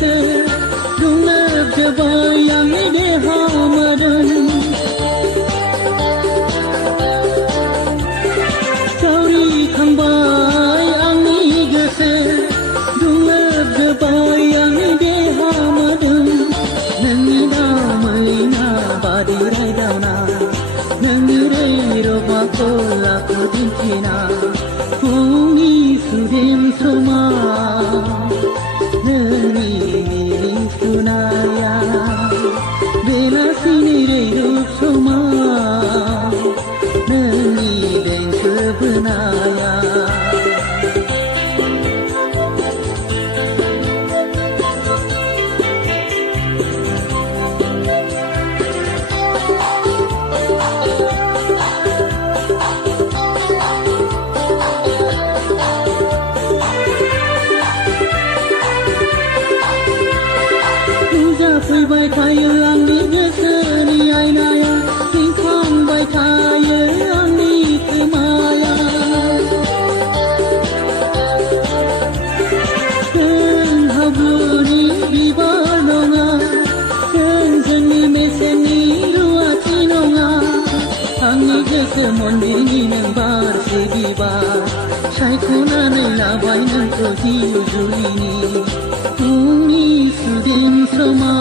gese dunga jabayang de hamadan sauri khambai angni gese dunga jabayang de hamadan nangi da maina badi raidana nangi re roba kola kudintina kuni sudem soma sunaya bela sini hidup semua nani dan kebenaya Fui bay thaya angni geseni ainaya singkong bay thaya angni kemaya ken habuni bibanonga ken jeni meseni ruati nonga angni gese mondini nang bar segiba shai khona nai la bai nang ko ji julini uni sudin sama